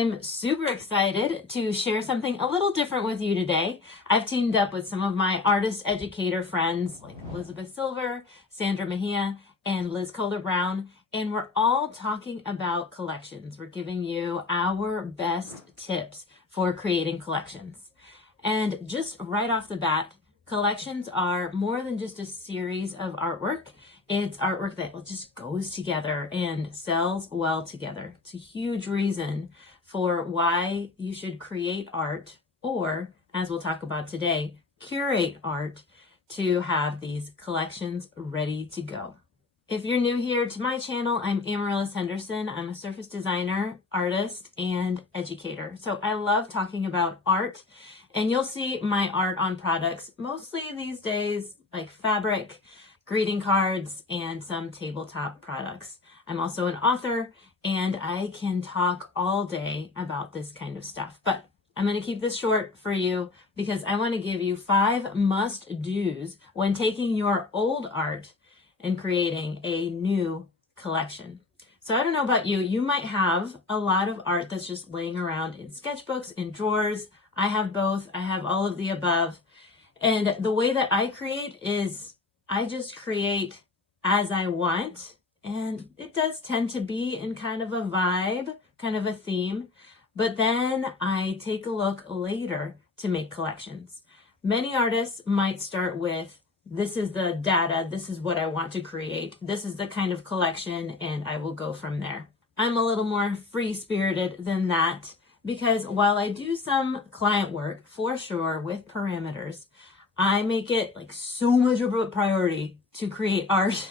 I'm super excited to share something a little different with you today. I've teamed up with some of my artist educator friends like Elizabeth Silver, Sandra Mejia, and Liz Kohler-Brown, and we're all talking about collections. We're giving you our best tips for creating collections. And just right off the bat, collections are more than just a series of artwork. It's artwork that just goes together and sells well together. It's a huge reason for why you should create art, or as we'll talk about today, curate art to have these collections ready to go. If you're new here to my channel, I'm Amaryllis Henderson. I'm a surface designer, artist, and educator. So I love talking about art, and you'll see my art on products mostly these days, like fabric, greeting cards, and some tabletop products. I'm also an author, and I can talk all day about this kind of stuff. But I'm going to keep this short for you because I want to give you 5 must-dos when taking your old art and creating a new collection. So I don't know about you, you might have a lot of art that's just laying around in sketchbooks, in drawers. I have both. I have all of the above. And the way that I create is I just create as I want, and it does tend to be in kind of a vibe, kind of a theme, but then I take a look later to make collections. Many artists might start with, this is the data, this is what I want to create, this is the kind of collection, and I will go from there. I'm a little more free-spirited than that because while I do some client work, for sure, with parameters, I make it like so much of a priority to create art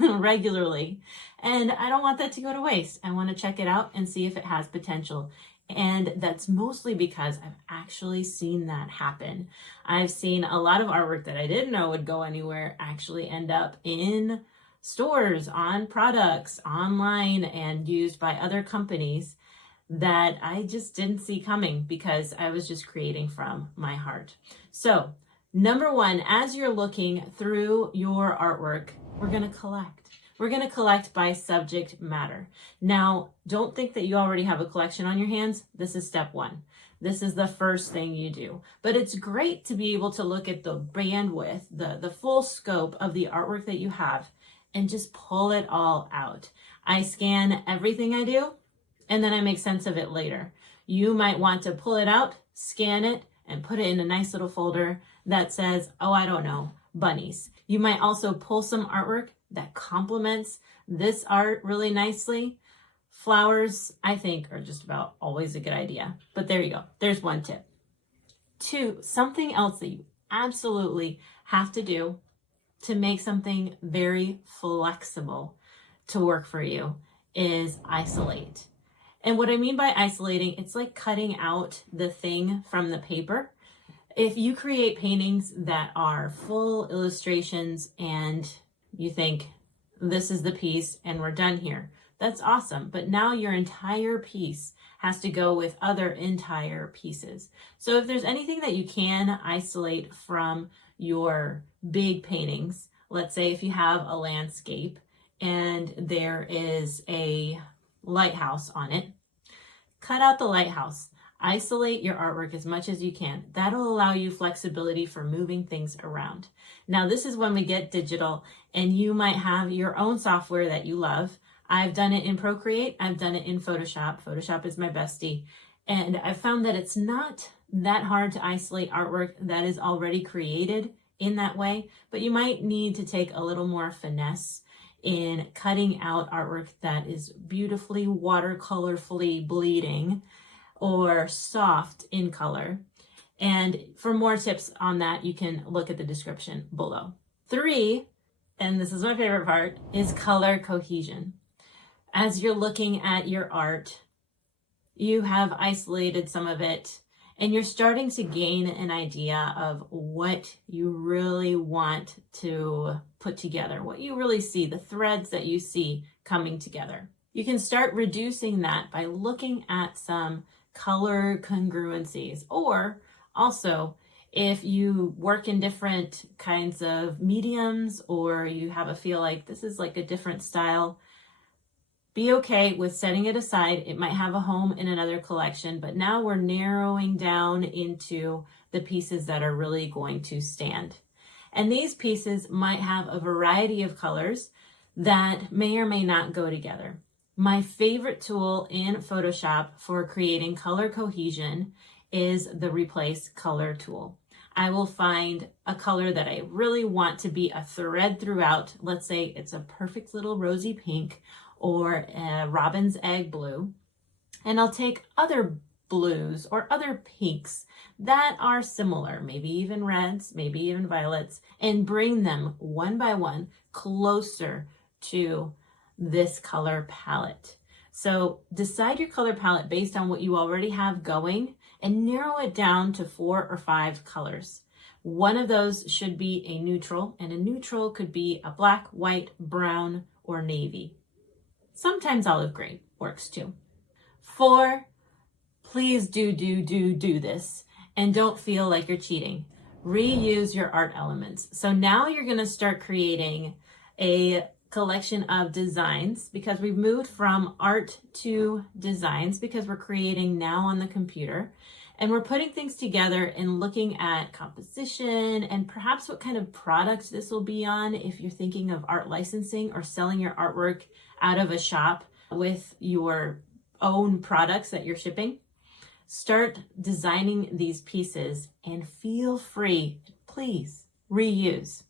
regularly. And I don't want that to go to waste. I want to check it out and see if it has potential. And that's mostly because I've actually seen that happen. I've seen a lot of artwork that I didn't know would go anywhere actually end up in stores, on products, online, and used by other companies that I just didn't see coming because I was just creating from my heart. So, number 1, as you're looking through your artwork, we're going to collect. We're going to collect by subject matter. Now, don't think that you already have a collection on your hands. This is step 1. This is the first thing you do. But it's great to be able to look at the bandwidth, the full scope of the artwork that you have, and just pull it all out. I scan everything I do, and then I make sense of it later. You might want to pull it out, scan it, and put it in a nice little folder that says, oh, I don't know, bunnies. You might also pull some artwork that complements this art really nicely. Flowers, I think, are just about always a good idea. But there you go. There's one tip. 2, something else that you absolutely have to do to make something very flexible to work for you is isolate. And what I mean by isolating, it's like cutting out the thing from the paper. If you create paintings that are full illustrations and you think, this is the piece and we're done here, that's awesome. But now your entire piece has to go with other entire pieces. So if there's anything that you can isolate from your big paintings, let's say if you have a landscape and there is a lighthouse on it, cut out the lighthouse. Isolate your artwork as much as you can. That'll allow you flexibility for moving things around. Now, this is when we get digital, and you might have your own software that you love. I've done it in Procreate. I've done it in Photoshop. Photoshop is my bestie. And I've found that it's not that hard to isolate artwork that is already created in that way, but you might need to take a little more finesse in cutting out artwork that is beautifully watercolorfully bleeding or soft in color. And for more tips on that, you can look at the description below. 3, and this is my favorite part, is color cohesion. As you're looking at your art, you have isolated some of it, and you're starting to gain an idea of what you really want to put together, what you really see, the threads that you see coming together. You can start reducing that by looking at some color congruencies, or also if you work in different kinds of mediums or you have a feel like this is like a different style, Be okay with setting it aside. It might have a home in another collection, but now we're narrowing down into the pieces that are really going to stand. And these pieces might have a variety of colors that may or may not go together. My favorite tool in Photoshop for creating color cohesion is the Replace Color tool. I will find a color that I really want to be a thread throughout. Let's say it's a perfect little rosy pink or a robin's egg blue. And I'll take other blues or other pinks that are similar, maybe even reds, maybe even violets, and bring them one by one closer to this color palette. So decide your color palette based on what you already have going and narrow it down to 4 or 5 colors. One of those should be a neutral, and a neutral could be a black, white, brown, or navy. Sometimes olive green works too. 4, please do this, and don't feel like you're cheating. Reuse your art elements. So now you're going to start creating a collection of designs, because we've moved from art to designs because we're creating now on the computer, and we're putting things together and looking at composition and perhaps what kind of product this will be on if you're thinking of art licensing or selling your artwork out of a shop with your own products that you're shipping. Start designing these pieces and feel free, please reuse.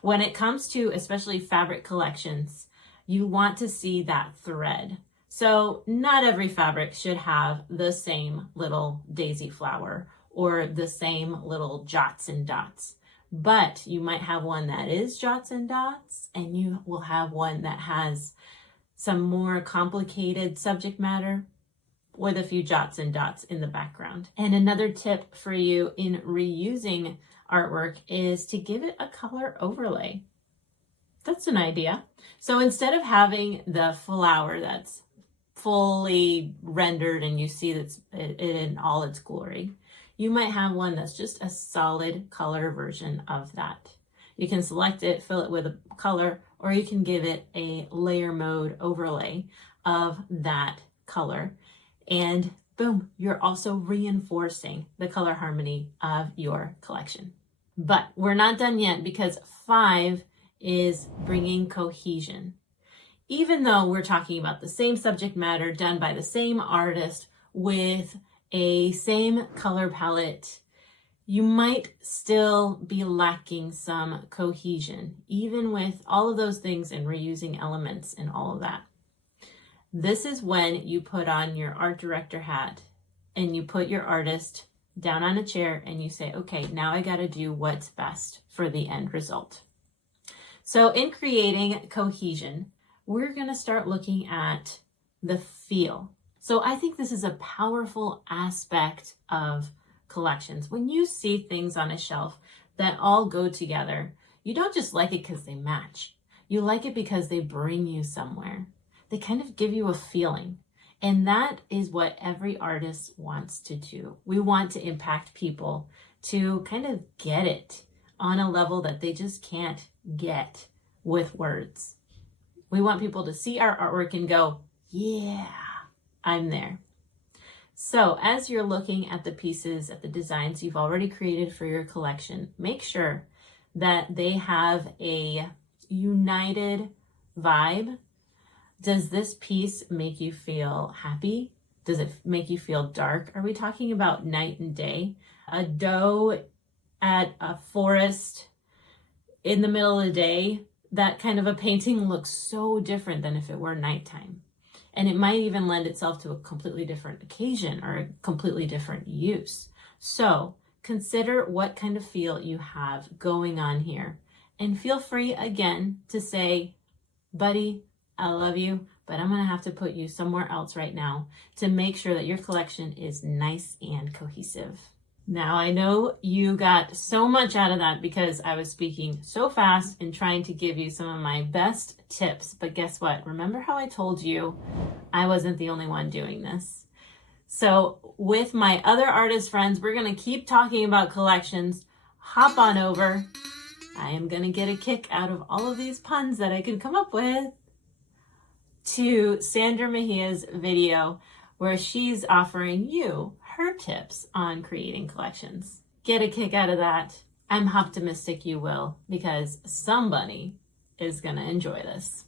When it comes to especially fabric collections, you want to see that thread. So not every fabric should have the same little daisy flower or the same little jots and dots, but you might have one that is jots and dots, and you will have one that has some more complicated subject matter with a few jots and dots in the background. And another tip for you in reusing artwork is to give it a color overlay. That's an idea. So instead of having the flower that's fully rendered and you see that's it in all its glory, you might have one that's just a solid color version of that. You can select it, fill it with a color, or you can give it a layer mode overlay of that color. And boom, you're also reinforcing the color harmony of your collection. But we're not done yet, because 5 is bringing cohesion. Even though we're talking about the same subject matter done by the same artist with a same color palette, you might still be lacking some cohesion, even with all of those things and reusing elements and all of that. This is when you put on your art director hat and you put your artist down on a chair and you say, okay, now I got to do what's best for the end result. So in creating cohesion, we're going to start looking at the feel. So I think this is a powerful aspect of collections. When you see things on a shelf that all go together, you don't just like it because they match. You like it because they bring you somewhere. They kind of give you a feeling. And that is what every artist wants to do. We want to impact people to kind of get it on a level that they just can't get with words. We want people to see our artwork and go, yeah, I'm there. So as you're looking at the pieces, at the designs you've already created for your collection, make sure that they have a united vibe. Does this piece make you feel happy? Does it make you feel dark? Are we talking about night and day? A doe at a forest in the middle of the day, that kind of a painting looks so different than if it were nighttime. And it might even lend itself to a completely different occasion or a completely different use. So consider what kind of feel you have going on here. And feel free again to say, buddy, I love you, but I'm going to have to put you somewhere else right now to make sure that your collection is nice and cohesive. Now, I know you got so much out of that because I was speaking so fast and trying to give you some of my best tips, but guess what? Remember how I told you I wasn't the only one doing this? So with my other artist friends, we're going to keep talking about collections. Hop on over. I am going to get a kick out of all of these puns that I can come up with. to Sandra Mejia's video where she's offering you her tips on creating collections. Get a kick out of that. I'm optimistic you will, because somebody is going to enjoy this.